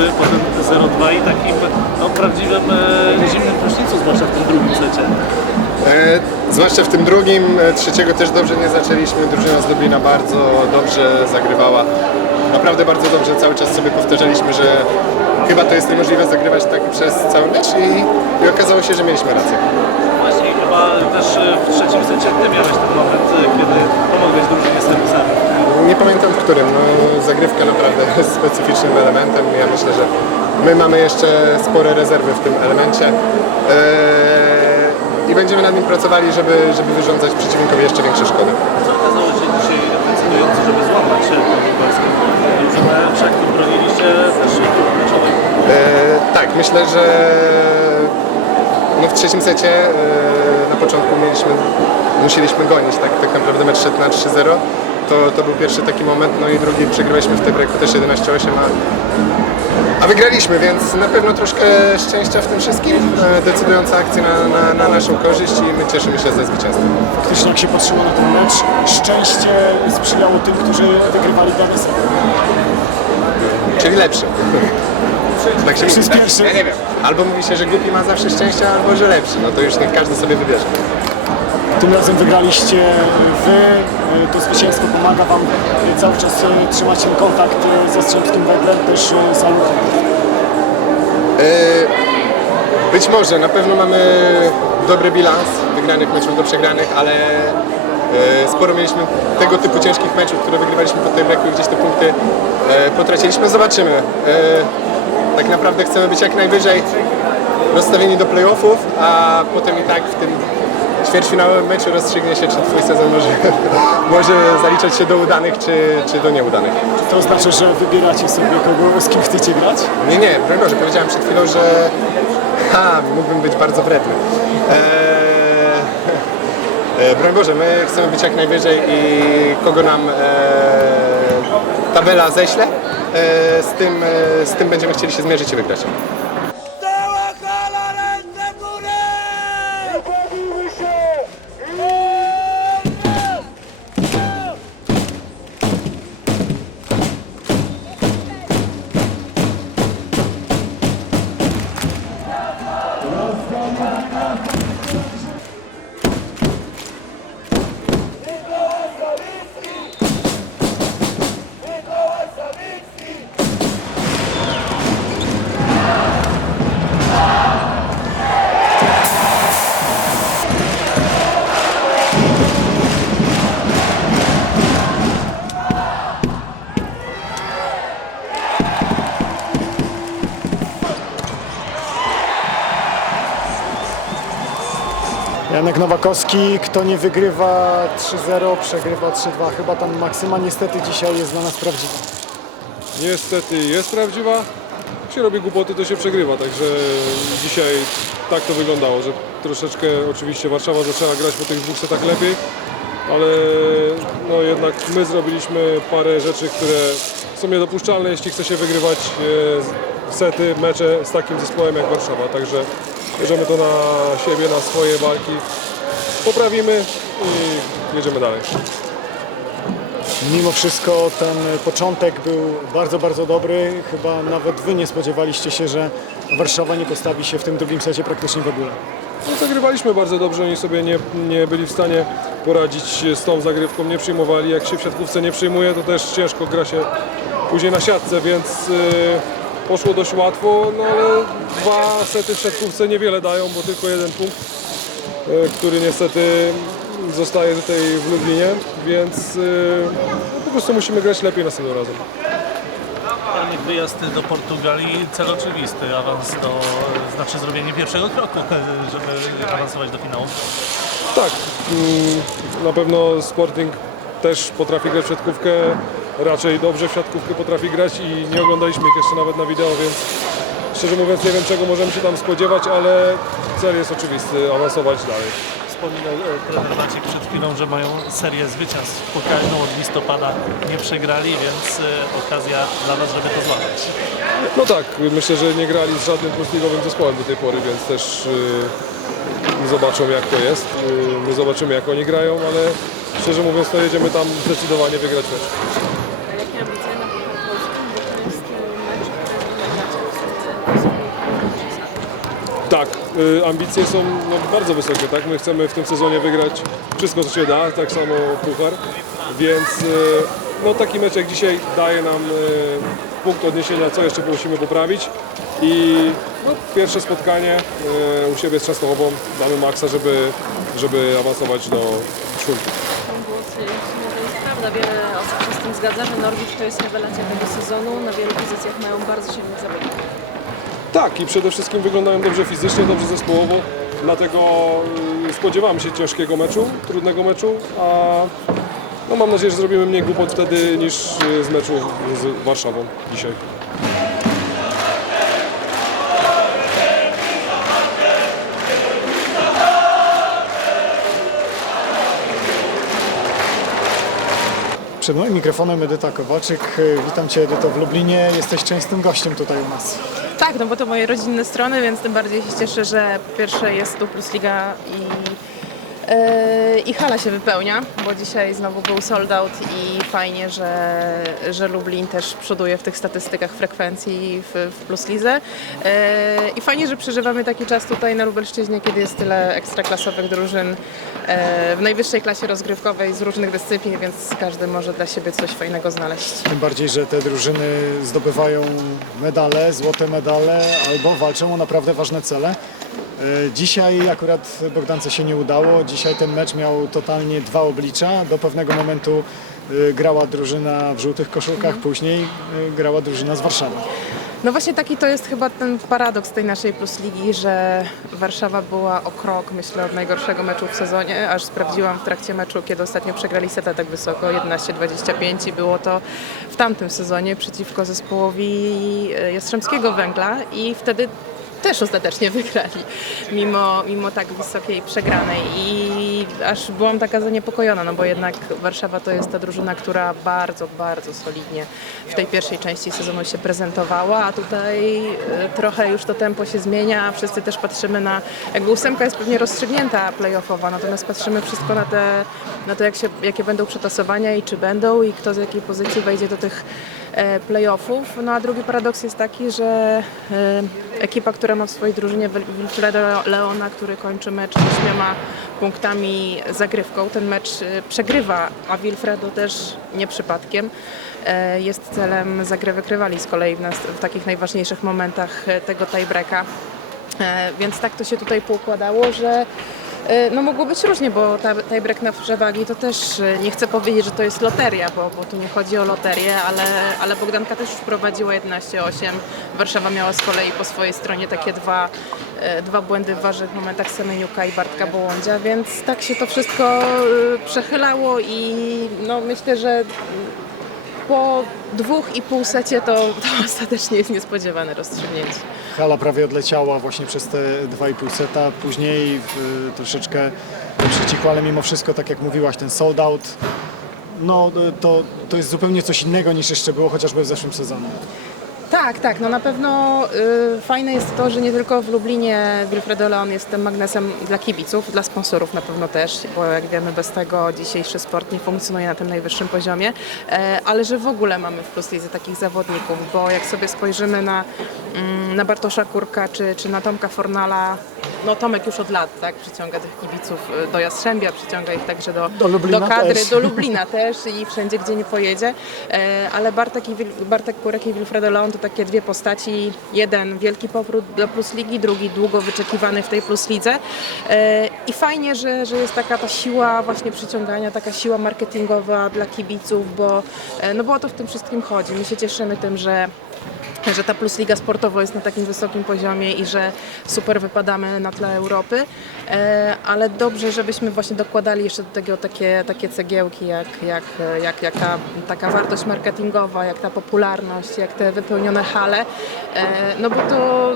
podróży, potem 0-2 i takim no, prawdziwym e, zimnym prysznicu, zwłaszcza w tym drugim secie. E, zwłaszcza w tym drugim, e, trzeciego też dobrze nie zaczęliśmy. Drużyna z Lublina bardzo dobrze zagrywała. Naprawdę bardzo dobrze. Cały czas sobie powtarzaliśmy, że chyba to jest niemożliwe zagrywać tak przez cały mecz i, i okazało się, że mieliśmy rację. Właśnie chyba też e, w trzecim secie ty miałeś ten moment, e, kiedy pomogłeś drużynie z. Nie pamiętam którym. No, zagrywka naprawdę jest specyficznym elementem. Ja myślę, że my mamy jeszcze spore rezerwy w tym elemencie. E, I będziemy nad nim pracowali, żeby, żeby wyrządzać przeciwnikowi jeszcze większe szkody. Co okazało się dzisiaj decydujące, żeby złamać lubelską drużynę? Wszak broniliście też meczowej. Tak, myślę, że no w trzecim secie e, na początku mieliśmy, musieliśmy gonić, tak, tak naprawdę mecz szedł na 3-0. To, to był pierwszy taki moment, no i drugi przegrywaliśmy w Tebreku też 11-8, a, a wygraliśmy, więc na pewno troszkę szczęścia w tym wszystkim. E, decydująca akcja na, na, na naszą korzyść i my cieszymy się ze zwycięstwa. Faktycznie jak się patrzyło na ten mecz, szczęście sprzyjało tym, którzy wygrywali dany set. Czyli lepszy. Tak się mówi, Ja nie wiem. Albo mówi się, że głupi ma zawsze szczęście, albo że lepszy. No to już niech każdy sobie wybierze. Tym razem wygraliście wy, to zwycięstwo pomaga wam cały czas e, trzymać ten kontakt e, ze Strzemskim Węglem, też e, z. Być może, na pewno mamy dobry bilans wygranych meczów do przegranych, ale sporo mieliśmy tego typu ciężkich meczów, które wygrywaliśmy po tej breku i gdzieś te punkty potraciliśmy. Zobaczymy. E, Tak naprawdę chcemy być jak najwyżej rozstawieni do playoffów, a potem i tak w tym ćwierćfinałowym meczu rozstrzygnie się, czy twój sezon może, może zaliczać się do udanych, czy, czy do nieudanych. To oznacza, że wybieracie sobie kogo, z kim chcecie grać? Nie, nie, Boże, powiedziałem przed chwilą, że ha, mógłbym być bardzo wredny. Eee, e, broń Boże, my chcemy być jak najwyżej i kogo nam e, tabela ześle, e, z, tym, e, z tym będziemy chcieli się zmierzyć i wygrać. Janek Nowakowski, kto nie wygrywa 3-0, przegrywa 3-2. Chyba tam maksyma niestety dzisiaj jest dla nas prawdziwa. Niestety jest prawdziwa. Jak się robi głupoty, to się przegrywa, także dzisiaj tak to wyglądało, że troszeczkę oczywiście Warszawa zaczęła grać po tych dwóch setach lepiej, ale no jednak my zrobiliśmy parę rzeczy, które są niedopuszczalne, jeśli chce się wygrywać e, sety, mecze z takim zespołem jak Warszawa, także bierzemy to na siebie, na swoje walki, poprawimy i jedziemy dalej. Mimo wszystko ten początek był bardzo, bardzo dobry. Chyba nawet wy nie spodziewaliście się, że Warszawa nie postawi się w tym drugim secie praktycznie w ogóle. No, zagrywaliśmy bardzo dobrze, oni sobie nie, nie byli w stanie poradzić z tą zagrywką, nie przyjmowali. Jak się w siatkówce nie przyjmuje, to też ciężko gra się później na siatce, więc y, poszło dość łatwo, no ale dwa sety w siatkówce niewiele dają, bo tylko jeden punkt, y, który niestety zostaje tutaj w Lublinie, więc y, no, po prostu musimy grać lepiej następnym razem. Janek, wyjazd do Portugalii, cel oczywisty, awans do, znaczy zrobienie pierwszego kroku, żeby awansować do finału. Tak, mm, na pewno Sporting też potrafi grać w siatkówkę, raczej dobrze w siatkówkę potrafi grać i nie oglądaliśmy ich jeszcze nawet na wideo, więc szczerze mówiąc nie wiem czego możemy się tam spodziewać, ale cel jest oczywisty, awansować dalej. Wspominał e, trener Maciek przed chwilą, że mają serię zwycięstw pokalną od listopada nie przegrali, więc e, okazja dla Was, żeby to złamać. No tak, myślę, że nie grali z żadnym plusligowym zespołem do tej pory, więc też y, zobaczą jak to jest. My zobaczymy jak oni grają, ale szczerze mówiąc to jedziemy tam zdecydowanie wygrać mecz. Jakie ambicje na Tak, y, ambicje są no, bardzo wysokie, tak? My chcemy w tym sezonie wygrać wszystko, co się da, tak samo puchar, więc y, no, taki mecz jak dzisiaj daje nam y, punkt odniesienia, co jeszcze musimy poprawić i no, pierwsze spotkanie y, u siebie z Częstochową damy maksa, żeby, żeby awansować do czwórki. prawda, wiele osób się z tym zgadza, że Norwich to jest rewelacja tego sezonu, na wielu pozycjach mają bardzo silnych zawodników. Tak, i przede wszystkim wyglądają dobrze fizycznie, dobrze zespołowo, dlatego y, spodziewam się ciężkiego meczu, trudnego meczu, a no mam nadzieję, że zrobimy mniej głupot wtedy niż y, z meczu z Warszawą dzisiaj. Przed moim mikrofonem Edyta Kowalczyk. Witam Cię Edyto w Lublinie. Jesteś częstym gościem tutaj u nas. Tak, no bo to moje rodzinne strony, więc tym bardziej się cieszę, że pierwsze jest tu Plus Liga i, i hala się wypełnia, bo dzisiaj znowu był sold out i fajnie, że, że Lublin też przoduje w tych statystykach frekwencji w, w Plus. Yy, I fajnie, że przeżywamy taki czas tutaj na Lubelszczyźnie, kiedy jest tyle ekstraklasowych drużyn yy, w najwyższej klasie rozgrywkowej z różnych dyscyplin, więc każdy może dla siebie coś fajnego znaleźć. Tym bardziej, że te drużyny zdobywają medale, złote medale albo walczą o naprawdę ważne cele. E, Dzisiaj akurat Bogdance się nie udało. Dzisiaj ten mecz miał totalnie dwa oblicza. Do pewnego momentu e, grała drużyna w żółtych koszulkach, później e, grała drużyna z Warszawy. No właśnie taki to jest chyba ten paradoks tej naszej Plus Ligi, że Warszawa była o krok, myślę, od najgorszego meczu w sezonie, aż sprawdziłam w trakcie meczu, kiedy ostatnio przegrali seta tak wysoko, 11-25 i było to w tamtym sezonie przeciwko zespołowi Jastrzębskiego Węgla i wtedy też ostatecznie wygrali, mimo, mimo tak wysokiej przegranej. I aż byłam taka zaniepokojona, no bo jednak Warszawa to jest ta drużyna, która bardzo, bardzo solidnie w tej pierwszej części sezonu się prezentowała, a tutaj e, trochę już to tempo się zmienia, wszyscy też patrzymy na, jakby ósemka jest pewnie rozstrzygnięta playoffowa, natomiast patrzymy wszystko na, te, na to, jak się, jakie będą przetasowania i czy będą i kto z jakiej pozycji wejdzie do tych playoffów. No a drugi paradoks jest taki, że e, ekipa, która ma w swojej drużynie Wil- Wilfreda Leona, który kończy mecz ośmioma punktami zagrywką, ten mecz e, przegrywa, a Wilfredo też nie przypadkiem. E, Jest celem zagrywek rywali z kolei w, nas, w takich najważniejszych momentach e, tego tiebreaka. E, Więc tak to się tutaj poukładało, że e, no mogło być różnie, bo tiebreak na przewagi to też e, nie chcę powiedzieć, że to jest loteria, bo, bo tu nie chodzi o loterię, ale, ale Bogdanka też już prowadziła 11-8. Warszawa miała z kolei po swojej stronie takie dwa, e, dwa błędy w ważnych momentach Semeniuka i Bartka Bołądzia, więc tak się to wszystko e, przechylało i no myślę, że po dwóch i pół secie to, to ostatecznie jest niespodziewane rozstrzygnięcie. Hala prawie odleciała właśnie przez te 2,5 seta. Później w, troszeczkę przycichło, ale mimo wszystko, tak jak mówiłaś, ten sold out, no to, to jest zupełnie coś innego niż jeszcze było chociażby w zeszłym sezonie. Tak, tak, no na pewno y, fajne jest to, że nie tylko w Lublinie Wilfredo Leon jest tym magnesem dla kibiców, dla sponsorów na pewno też, bo jak wiemy bez tego dzisiejszy sport nie funkcjonuje na tym najwyższym poziomie, e, ale że w ogóle mamy w Plus Lidze takich zawodników, bo jak sobie spojrzymy na, na Bartosza Kurka czy, czy na Tomka Fornala, no Tomek już od lat tak, przyciąga tych kibiców y, do Jastrzębia, przyciąga ich także do, Do Lublina kadry, też. do Lublina też i wszędzie, gdzie nie pojedzie. E, Ale Bartek, i Wil- Bartek Kurek i Wilfredo Leon to takie dwie postaci. Jeden wielki powrót do Plus Ligi, drugi długo wyczekiwany w tej Plus Lidze. E, I fajnie, że, że jest taka ta siła właśnie przyciągania, taka siła marketingowa dla kibiców, bo, e, no bo o to w tym wszystkim chodzi. My się cieszymy tym, że że ta Plus Liga sportowo jest na takim wysokim poziomie i że super wypadamy na tle Europy, e, ale dobrze, żebyśmy właśnie dokładali jeszcze do tego takie, takie cegiełki, jak, jak, jak, jak ta taka wartość marketingowa, jak ta popularność, jak te wypełnione hale, e, no bo to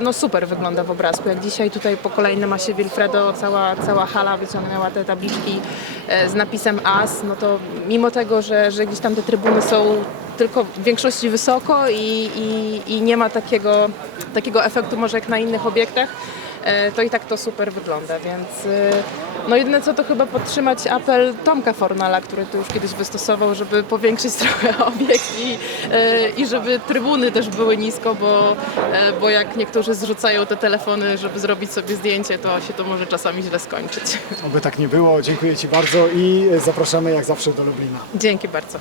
no super wygląda w obrazku. Jak dzisiaj tutaj po kolejnym masie Wilfredo cała, cała hala wyciągnęła te tabliczki e, z napisem AS, no to mimo tego, że, że gdzieś tam te trybuny są tylko w większości wysoko i, i, i nie ma takiego, takiego efektu może jak na innych obiektach, e, to i tak to super wygląda, więc e, no jedyne co to chyba podtrzymać apel Tomka Fornala, który tu już kiedyś wystosował, żeby powiększyć trochę obiekt i, e, i żeby trybuny też były nisko, bo, bo jak niektórzy zrzucają te telefony, żeby zrobić sobie zdjęcie, to się to może czasami źle skończyć. Oby tak nie było. Dziękuję Ci bardzo i zapraszamy jak zawsze do Lublina. Dzięki bardzo.